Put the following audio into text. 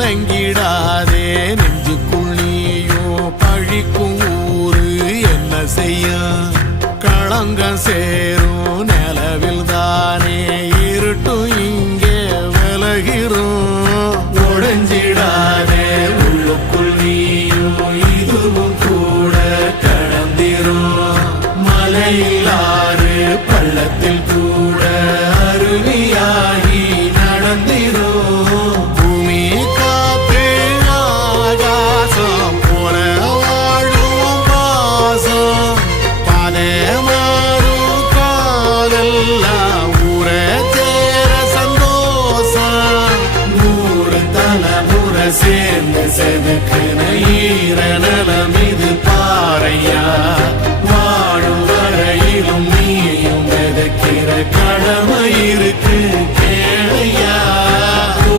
கலங்கிடாதே நெஞ்சுக்குள் நீயோ பழிக்கும் ஊரு என்ன செய்ய களங்கம் சேரும் நிலவில் தானே இருட்டும் இங்கே விலகிறோம் உடைஞ்சிடாதே உள்ளுக்குள் நீயோ இதுவும் கூட கடந்திரும் மலையிலாறு பள்ளத்தில் கூட அருவியாகி நடந்திரும் பூமி காத்து ஆகாசம் போல வாழும் பாசம் பாதை மாறும் காலெல்லாம் ஊர சேர சந்தோஷம் 100 தலைமுறை சேர்ந்து செதுக்குன ஈர நலம் இது பாறையா